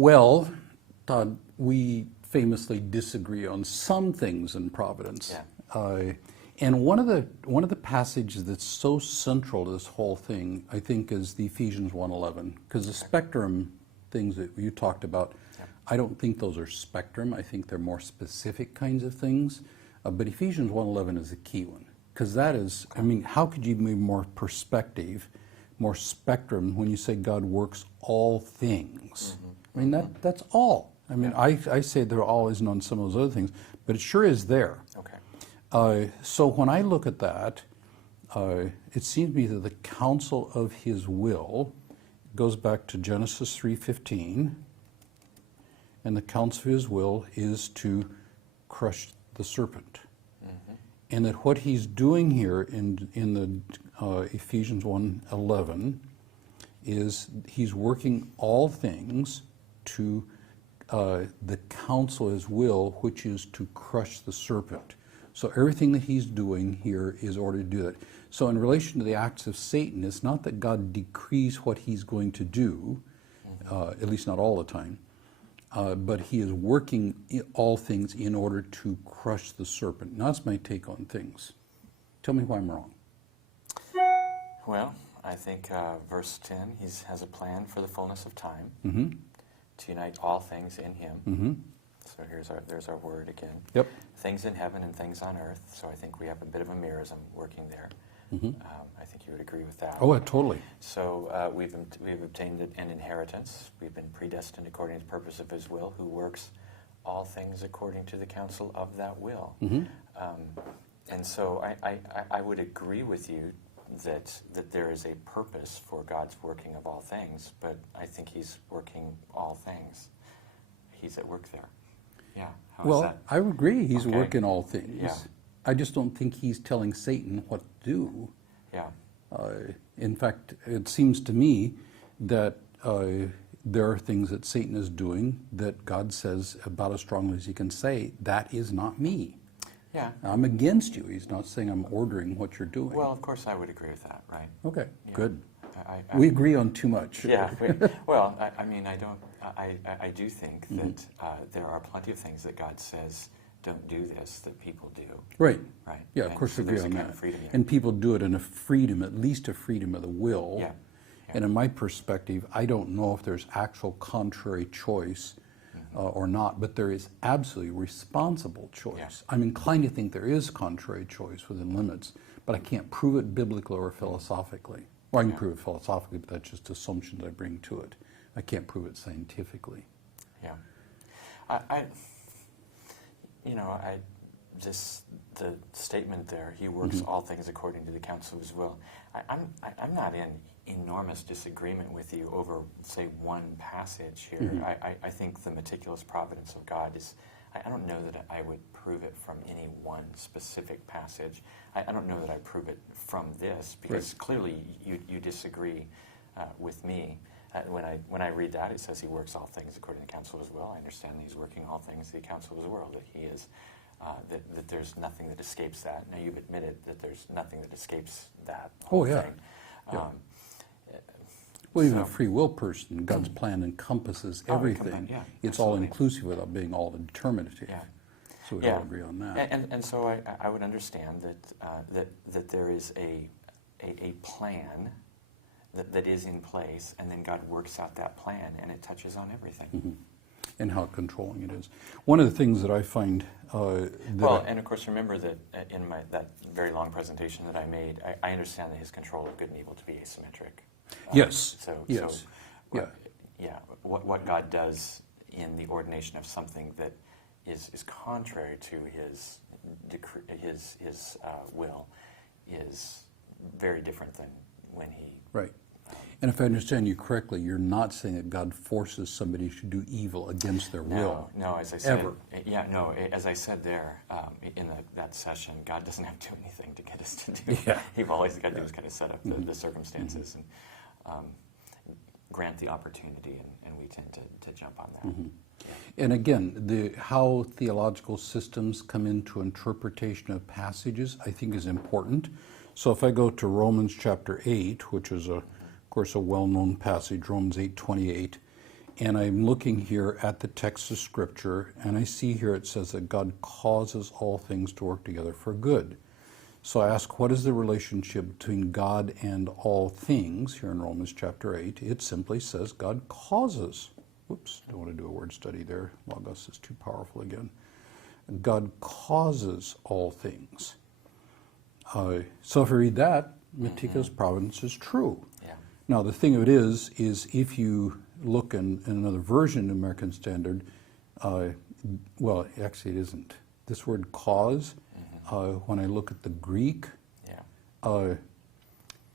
Well, Todd, we famously disagree on some things in Providence. And one of the passages that's so central to this whole thing, I think, is the Ephesians 1:11, because the spectrum things that you talked about, I don't think those are spectrum. I think they're more specific kinds of things. But Ephesians 1:11 is a key one, because that is, I mean, how could you be more perspective, more spectrum when you say God works all things? I mean, that's all. I mean, I say there all isn't on some of those other things, but it sure is there. So when I look at that, it seems to me that the counsel of his will goes back to Genesis 3:15, and the counsel of his will is to crush the serpent. And that what he's doing here in the Ephesians 1:11 is he's working all things to the counsel of his will, which is to crush the serpent. So everything that he's doing here is in order to do that. So in relation to the acts of Satan, it's not that God decrees what he's going to do, at least not all the time, but he is working all things in order to crush the serpent. Now that's my take on things. Tell me why I'm wrong. Well, I think verse 10, he has a plan for the fullness of time to unite all things in him. So there's our word again. Yep. Things in heaven and things on earth. So I think we have a bit of a merism working there. I think you would agree with that. Oh, totally. So we've obtained an inheritance. We've been predestined according to the purpose of his will, who works all things according to the counsel of that will. And so I would agree with you that there is a purpose for God's working of all things, but I think he's working all things. He's at work there. Yeah. How is that? I agree he's working all things. Yeah. I just don't think he's telling Satan what to do. Yeah. In fact, it seems to me that there are things that Satan is doing that God says about as strongly as he can say, that is not me. Yeah. I'm against you. He's not saying I'm ordering what you're doing. Well, of course I would agree with that, right? Okay, Yeah. good. We agree on too much. Yeah. I do think that there are plenty of things that God says don't do this that people do. Right. Right. Yeah, of course we agree on that. And people do it in a freedom, at least a freedom of the will. Yeah. And in my perspective, I don't know if there's actual contrary choice or not, but there is absolutely responsible choice. Yeah. I'm inclined to think there is contrary choice within limits, but I can't prove it biblically or philosophically. Well, I can prove it philosophically, but that's just assumptions I bring to it. I can't prove it scientifically. Yeah. The statement there, he works all things according to the counsel of his will. I'm not in enormous disagreement with you over, say, one passage here. I think the meticulous providence of God is, I don't know that I would prove it from any one specific passage. I don't know that I prove it from this, because clearly you disagree with me. When I read that, it says he works all things according to the counsel of his will. I understand that he's working all things to the counsel of his will, that he is, that there's nothing that escapes that. Now, you've admitted that there's nothing that escapes that whole thing. Well, even a free will person, God's plan encompasses everything. It's all inclusive without being all determinative. Yeah. So we all agree on that. And so I would understand that there is a plan that is in place, and then God works out that plan, and it touches on everything. And how controlling it is. One of the things that I find... and of course, remember that in that very long presentation that I made, I understand that his control of good and evil to be asymmetric. What God does in the ordination of something that is contrary to his decree, his will, is very different than when he... Right. And if I understand you correctly, you're not saying that God forces somebody to do evil against their will. No, as I said, ever. As I said there in that session, God doesn't have to do anything to get us to do. He's always got to do is kind of set up the circumstances and grant the opportunity, and we tend to jump on that. And again, how theological systems come into interpretation of passages, I think, is important. So if I go to Romans chapter 8, which is of course, a well-known passage, Romans 8:28, And I'm looking here at the text of Scripture, and I see here it says that God causes all things to work together for good. So I ask, what is the relationship between God and all things here in Romans chapter 8? It simply says God causes. Whoops, don't want to do a word study there. Logos is too powerful again. God causes all things. So if I read that, meticulous providence is true. Yeah. Now the thing of it is if you look in another version of American Standard, well, actually it isn't. This word cause, when I look at the Greek,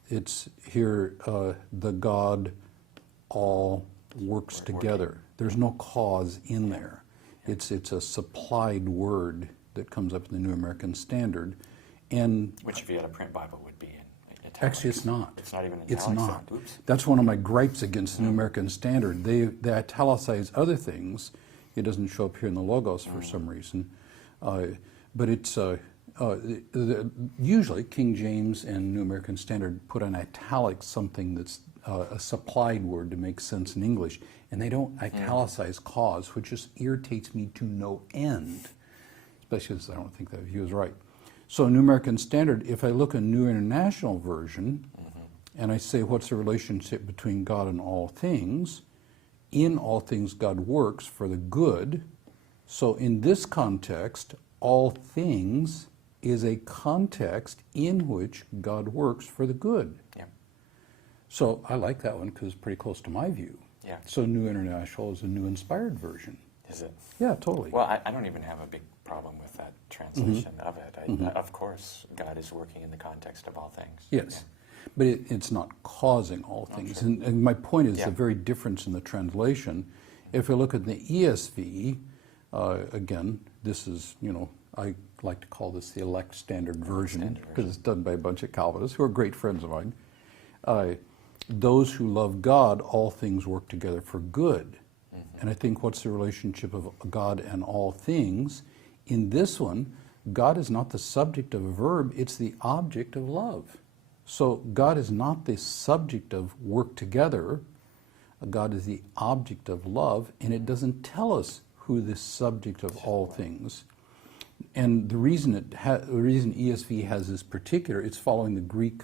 it's here, the God all works together. There's no cause in there. It's a supplied word that comes up in the New American Standard. And which, if you had a print Bible, would be in italics. Actually, it's not. It's not even in It's italics. not. Oops. That's one of my gripes against the New American Standard. They italicize other things. It doesn't show up here in the Logos for some reason. But it's usually King James and New American Standard put in italics something that's a supplied word to make sense in English, and they don't italicize cause, which just irritates me to no end, especially as I don't think that view is right. So New American Standard, if I look at New International Version, and I say what's the relationship between God and all things, in all things God works for the good. So in this context, all things is a context in which God works for the good. Yeah. So I like that one because it's pretty close to my view. Yeah. So New International is a New Inspired Version. Is it? Yeah, totally. Well, I don't even have a big problem with that translation of it. Of course, God is working in the context of all things. Yes. But it's not causing all things. And my point is the very difference in the translation. If you look at the ESV, again, this is, I like to call this the elect standard version because it's done by a bunch of Calvinists who are great friends of mine. Those who love God, all things work together for good. And I think what's the relationship of God and all things? In this one, God is not the subject of a verb, it's the object of love. So God is not the subject of work together. God is the object of love, and it doesn't tell us who the subject of all things. And the reason ESV has this particular, it's following the Greek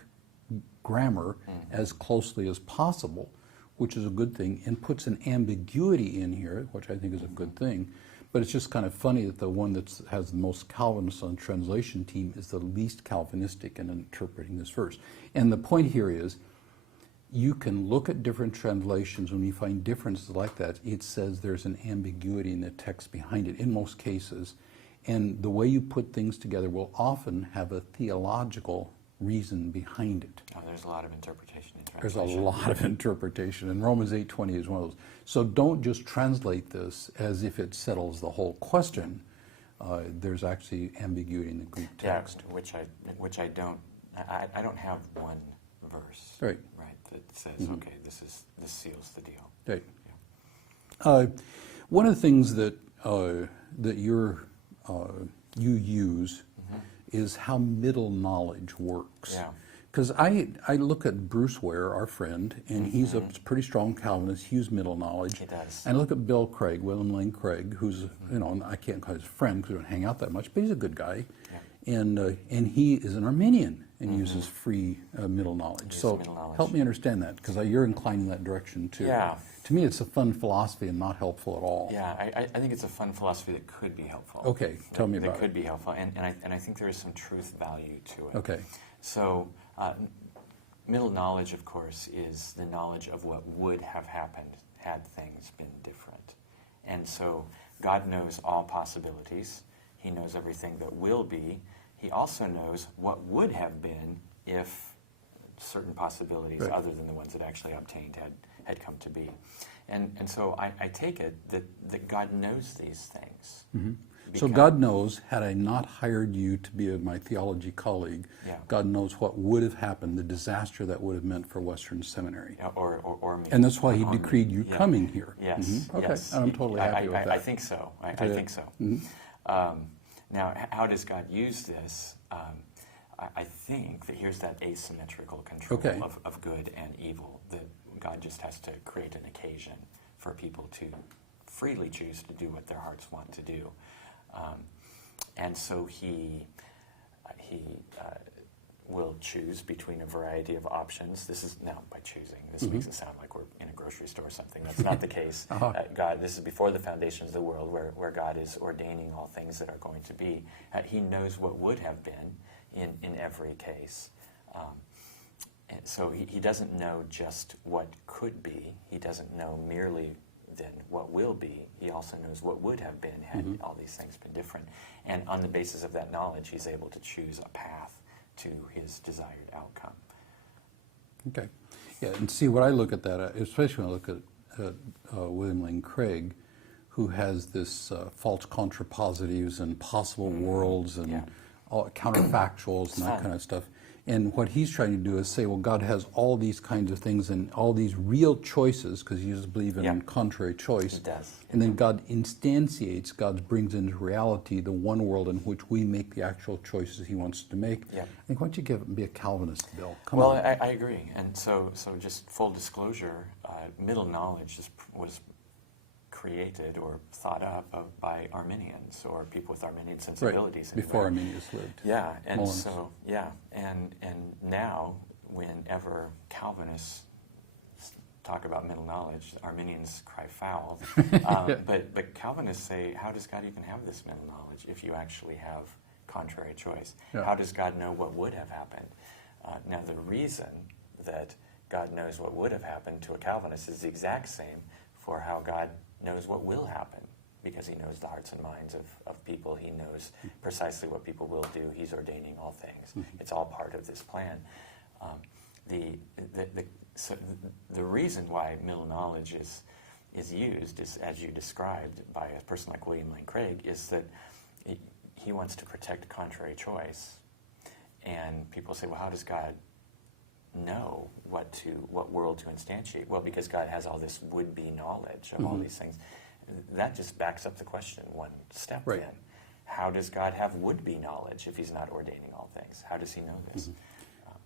grammar as closely as possible, which is a good thing, and puts an ambiguity in here, which I think is a good thing. But it's just kind of funny that the one that has the most Calvinists on the translation team is the least Calvinistic in interpreting this verse. And the point here is, you can look at different translations. When you find differences like that, it says there's an ambiguity in the text behind it, in most cases. And the way you put things together will often have a theological reason behind it. Oh, there's a lot of interpretation in There's translation. a lot of interpretation, and Romans 8:20 is one of those. So don't just translate this as if it settles the whole question. There's actually ambiguity in the Greek text. Yeah, which I don't have one verse. Right. That says, okay, this seals the deal. Right. Yeah. One of the things that you use is how middle knowledge works. Yeah. Because I look at Bruce Ware, our friend, and he's a pretty strong Calvinist. He uses middle knowledge. He does. And I look at Bill Craig, William Lane Craig, who's, I can't call his friend because we don't hang out that much, but he's a good guy. Yeah. And he is an Arminian and uses free middle knowledge. So middle knowledge. help me understand that, because you're inclined in that direction too. Yeah. To me, it's a fun philosophy and not helpful at all. Yeah, I think it's a fun philosophy that could be helpful. Okay, tell me about it. That could be helpful, and I think there is some truth value to it. Okay. So, middle knowledge, of course, is the knowledge of what would have happened had things been different. And so, God knows all possibilities. He knows everything that will be. He also knows what would have been if certain possibilities, other than the ones that actually obtained, had come to be. And so I take it that God knows these things. So God knows, had I not hired you to be my theology colleague, God knows what would have happened, the disaster that would have meant for Western Seminary. Or me. And that's why he decreed you coming here. Yes. Okay, yes. and I'm totally happy with that. I think so. I think so. Now, how does God use this? I think that here's that asymmetrical control of good and evil, that God just has to create an occasion for people to freely choose to do what their hearts want to do. And so he will choose between a variety of options. This is now by choosing. This makes it sound like we're in a grocery store or something. That's not the case. God, this is before the foundations of the world, where God is ordaining all things that are going to be. He knows what would have been in every case. And so he doesn't know just what could be. He doesn't know merely then what will be. He also knows what would have been had all these things been different. And on the basis of that knowledge, he's able to choose a path to his desired outcome. Okay. Yeah, and see, what I look at that, especially when I look at William Lane Craig, who has this false contrapositives and possible worlds and all counterfactuals and that kind of stuff. And what he's trying to do is say, well, God has all these kinds of things and all these real choices, because he doesn't believe in contrary choice. He does. And then God instantiates, God brings into reality the one world in which we make the actual choices he wants to make. I think, why don't you be a Calvinist, Bill? Come on. I agree. And so just full disclosure, middle knowledge was created or thought up by Arminians or people with Arminian sensibilities. Right. Before Arminius lived. Yeah, and Mullins. so, and now whenever Calvinists talk about middle knowledge, Arminians cry foul. But Calvinists say, how does God even have this middle knowledge if you actually have contrary choice? How does God know what would have happened? Now, the reason that God knows what would have happened to a Calvinist is the exact same for how God knows what will happen, because he knows the hearts and minds of people. He knows precisely what people will do. He's ordaining all things. It's all part of this plan. So the reason why middle knowledge is used, is, as you described, by a person like William Lane Craig, is that he wants to protect contrary choice. And people say, well, how does God know what world to instantiate? Well, because God has all this would-be knowledge of all these things. That just backs up the question one step then. How does God have would-be knowledge if he's not ordaining all things? How does he know this?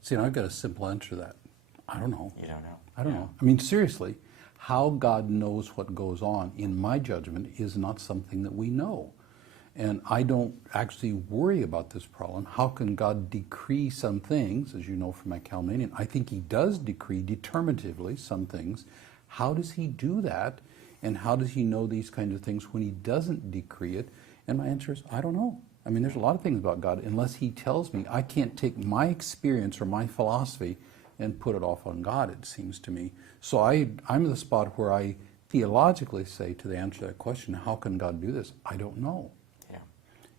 See, I've got a simple answer to that. I don't know. You don't know? I don't know. I mean, seriously, how God knows what goes on, in my judgment, is not something that we know. And I don't actually worry about this problem. How can God decree some things, as you know from my Calmanian? I think he does decree determinatively some things. How does he do that? And how does he know these kinds of things when he doesn't decree it? And my answer is, I don't know. I mean, there's a lot of things about God. Unless he tells me, I can't take my experience or my philosophy and put it off on God, it seems to me. So I'm in the spot where I theologically say to the answer to that question, how can God do this? I don't know.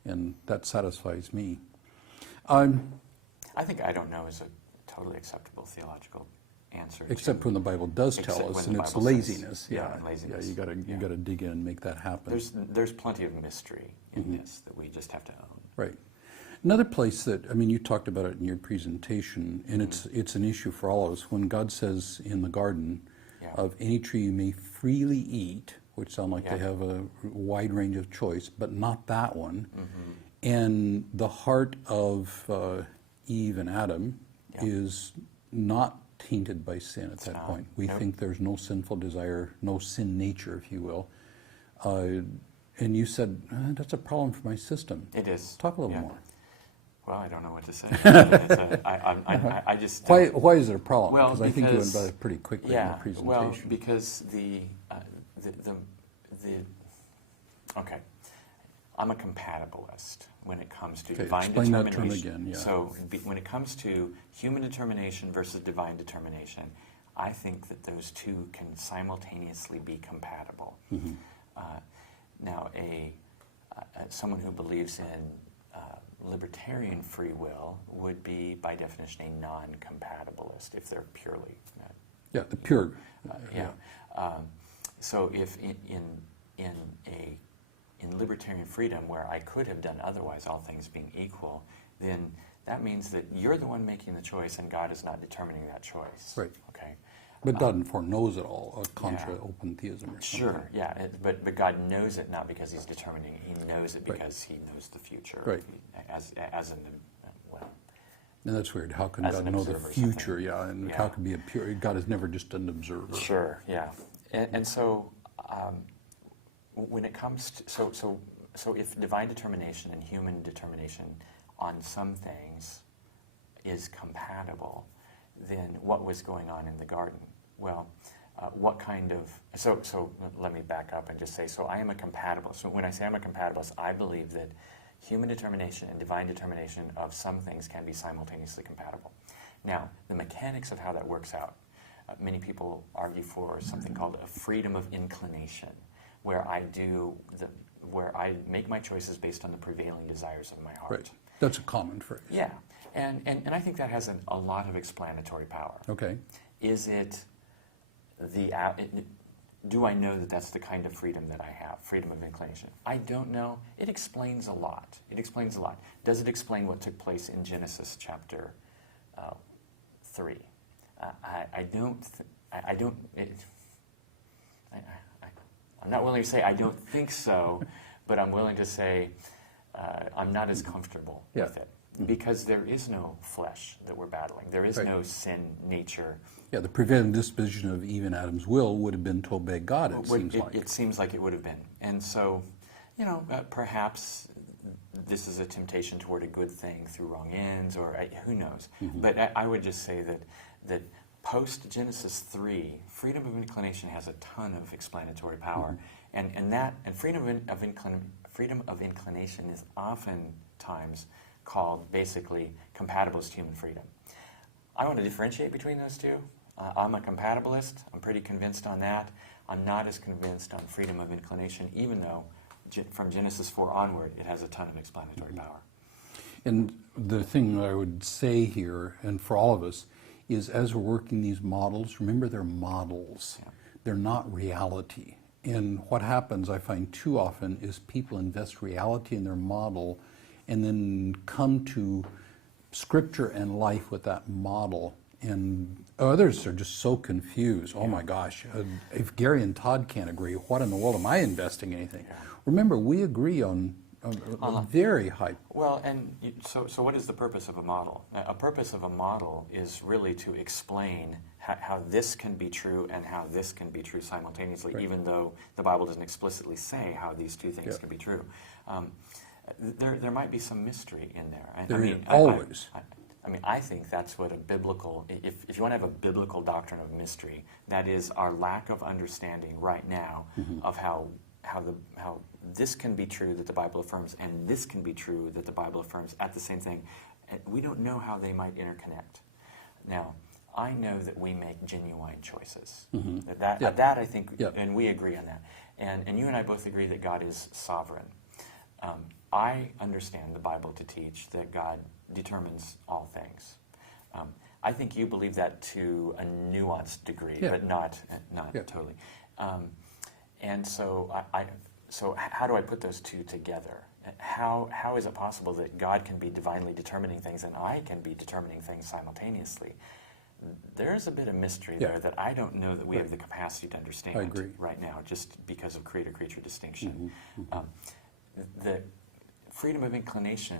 And that satisfies me. I think I don't know is a totally acceptable theological answer. Except when the Bible does tell us, and it's laziness. Laziness. You got to dig in and make that happen. There's plenty of mystery in this that we just have to own. Right. Another place that, I mean, you talked about it in your presentation, and it's an issue for all of us. When God says in the garden, of any tree you may freely eat, which sound like they have a wide range of choice, but not that one. And the heart of Eve and Adam is not tainted by sin at that point. We think there's no sinful desire, no sin nature, if you will. And you said, that's a problem for my system. It is. Talk a little more. Well, I don't know what to say. I just... Why is it a problem? Well, because I think you went by it pretty quickly in the presentation. Well, because okay, I'm a compatibilist when it comes to divine determination. Explain that term again. So when it comes to human determination versus divine determination, I think that those two can simultaneously be compatible. Now, someone who believes in libertarian free will would be, by definition, a non-compatibilist if they're purely... the pure. So if in libertarian freedom, where I could have done otherwise, all things being equal, then that means that you're the one making the choice and God is not determining that choice. Right. Okay. But God foreknows it all, contra open theism or something. Sure, but God knows it not because he's determining it. He knows it because he knows the future. Right. As an, well... And that's weird. How can God know the future? And how can be a pure... God is never just an observer. Sure, And so when it comes to, so if divine determination and human determination on some things is compatible, then what was going on in the garden? Well, what kind of, so let me back up and just say, so I am a compatibilist. So when I say I'm a compatibilist, I believe that human determination and divine determination of some things can be simultaneously compatible. Now, the mechanics of how that works out, many people argue for something called a freedom of inclination, where I make my choices based on the prevailing desires of my heart. Right. That's a common phrase. Yeah, and I think that has a lot of explanatory power. Okay. Is it do I know that that's the kind of freedom that I have, freedom of inclination? I don't know. It explains a lot. It explains a lot. Does it explain what took place in Genesis chapter 3? I'm not willing to say I don't think so, but I'm willing to say I'm not as comfortable with it. Because there is no flesh that we're battling. There is no sin nature. Yeah, the prevailing disposition of Eve and Adam's will would have been to obey God, it seems like. It seems like it would have been. And so, perhaps this is a temptation toward a good thing through wrong ends, or who knows. Mm-hmm. But I would just say that post-Genesis 3, freedom of inclination has a ton of explanatory power. Mm-hmm. And freedom of inclination is oftentimes called basically compatibilist human freedom. I want to differentiate between those two. I'm a compatibilist. I'm pretty convinced on that. I'm not as convinced on freedom of inclination, even though from Genesis 4 onward, it has a ton of explanatory power. And the thing I would say here, and for all of us, is as we're working these models, remember they're models. Yeah. They're not reality. And what happens, I find too often, is people invest reality in their model and then come to Scripture and life with that model. And others are just so confused. Oh my gosh, if Gerry and Todd can't agree, what in the world am I investing in anything? Yeah. Remember, we agree on a very high... Well, and so what is the purpose of a model? A purpose of a model is really to explain how this can be true and how this can be true simultaneously, even though the Bible doesn't explicitly say how these two things can be true. There might be some mystery in there. Always. I think that's what a biblical, if you want to have a biblical doctrine of mystery, that is our lack of understanding right now of how this can be true that the Bible affirms and this can be true that the Bible affirms at the same thing. And we don't know how they might interconnect. Now, I know that we make genuine choices. That I think, and we agree on that. And you and I both agree that God is sovereign. I understand the Bible to teach that God determines all things. I think you believe that to a nuanced degree, but not totally. And so, so how do I put those two together? How is it possible that God can be divinely determining things and I can be determining things simultaneously? There's a bit of mystery there that I don't know that we have the capacity to understand right now, just because of creator-creature distinction. The freedom of inclination,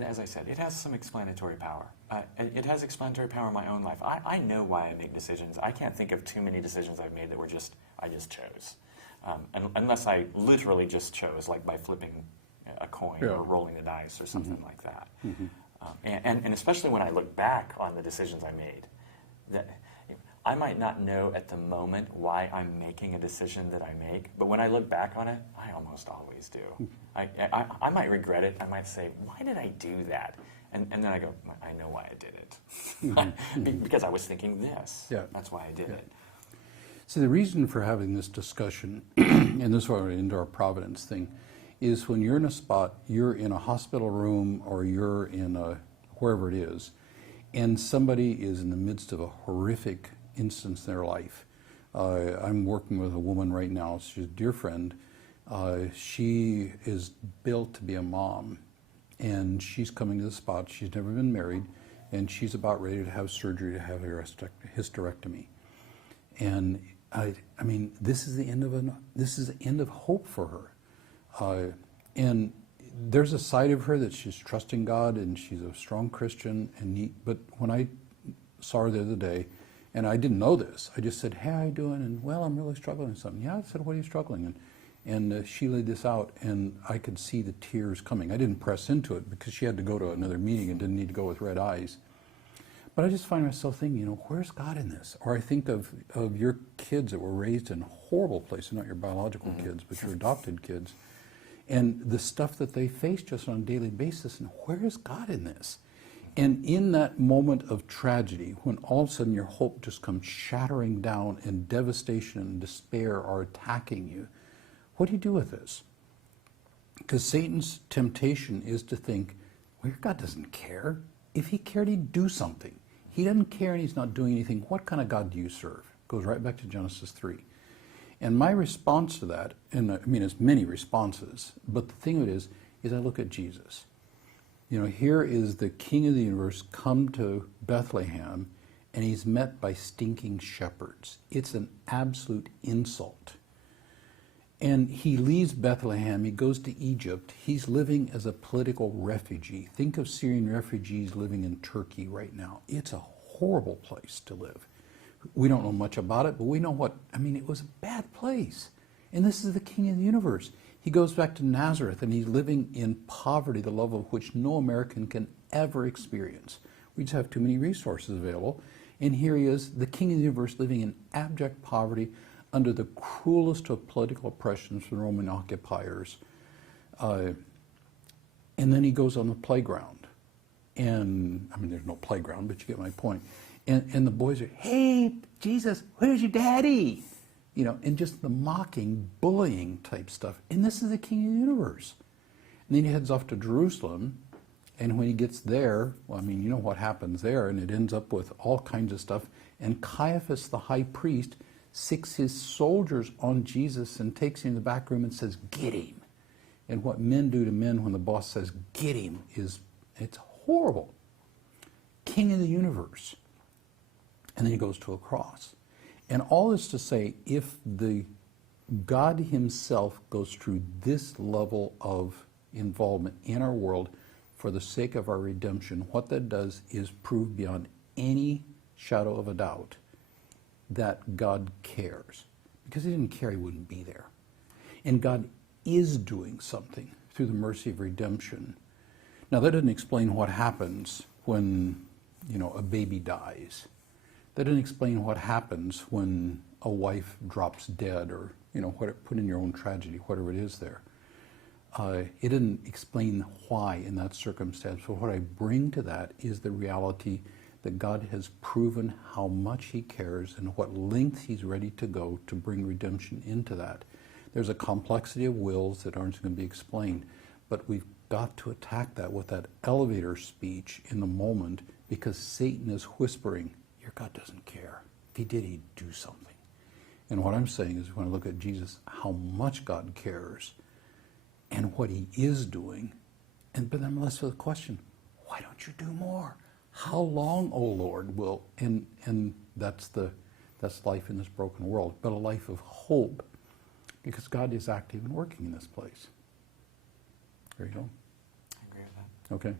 as I said, it has some explanatory power. It has explanatory power in my own life. I know why I make decisions. I can't think of too many decisions I've made that were I just chose. Unless I literally just chose, like by flipping a coin or rolling the dice or something like that. And especially when I look back on the decisions I made, that I might not know at the moment why I'm making a decision that I make, but when I look back on it, I almost always do. I might regret it. I might say, why did I do that? And then I go, I know why I did it. Because I was thinking this. Yeah. That's why I did it. So the reason for having this discussion, and this is why we're into our Providence thing, is when you're in a spot, you're in a hospital room or you're in wherever it is, and somebody is in the midst of a horrific instance in their life. I'm working with a woman right now. She's a dear friend. She is built to be a mom, and she's coming to the spot. She's never been married, and she's about ready to have surgery to have a hysterectomy. And I mean, this is the end of hope for her. And there's a side of her that she's trusting God, and she's a strong Christian. But when I saw her the other day, And I didn't know this. I just said, hey, how you doing? And, well, I'm really struggling with something. Yeah, I said, what are you struggling in? And she laid this out, and I could see the tears coming. I didn't press into it because she had to go to another meeting and didn't need to go with red eyes. But I just find myself thinking, you know, where's God in this? Or I think of your kids that were raised in horrible places, not your biological kids, but your adopted kids, and the stuff that they face just on a daily basis, and where is God in this? And in that moment of tragedy, when all of a sudden your hope just comes shattering down and devastation and despair are attacking you, what do you do with this? Because Satan's temptation is to think, well, God doesn't care. If he cared, he'd do something. He doesn't care and he's not doing anything. What kind of God do you serve? Goes right back to Genesis 3. And my response to that, and I mean, it's many responses, but the thing of it is I look at Jesus. You know, here is the King of the universe come to Bethlehem, and he's met by stinking shepherds. It's an absolute insult. And he leaves Bethlehem, he goes to Egypt. He's living as a political refugee. Think of Syrian refugees living in Turkey right now. It's a horrible place to live. We don't know much about it, but we know it was a bad place. And this is the King of the universe. He goes back to Nazareth, and he's living in poverty, the love of which no American can ever experience. We just have too many resources available. And here he is, the King of the universe, living in abject poverty under the cruelest of political oppressions from Roman occupiers. And then he goes on the playground. And, I mean, there's no playground, but you get my point. And the boys are, hey, Jesus, where's your daddy? You know, and just the mocking, bullying type stuff. And this is the King of the universe. And then he heads off to Jerusalem, and when he gets there, well, I mean, you know what happens there, and it ends up with all kinds of stuff. And Caiaphas, the high priest, sicks his soldiers on Jesus and takes him in the back room and says, get him. And what men do to men when the boss says, get him, it's horrible. King of the universe. And then he goes to a cross. And all this to say, if the God himself goes through this level of involvement in our world for the sake of our redemption, what that does is prove beyond any shadow of a doubt that God cares. Because he didn't care, he wouldn't be there. And God is doing something through the mercy of redemption. Now, that doesn't explain what happens when, you know, a baby dies. That doesn't explain what happens when a wife drops dead, or, you know, put in your own tragedy, whatever it is there. It didn't explain why in that circumstance. But what I bring to that is the reality that God has proven how much he cares and what lengths he's ready to go to bring redemption into that. There's a complexity of wills that aren't going to be explained, but we've got to attack that with that elevator speech in the moment, because Satan is whispering, your God doesn't care. If he did, he'd do something. And what I'm saying is, when I look at Jesus, how much God cares and what he is doing, but then I'm left with the question, why don't you do more? How long, O Lord, will, and that's life in this broken world, but a life of hope, because God is active and working in this place. There you go. I agree with that. Okay.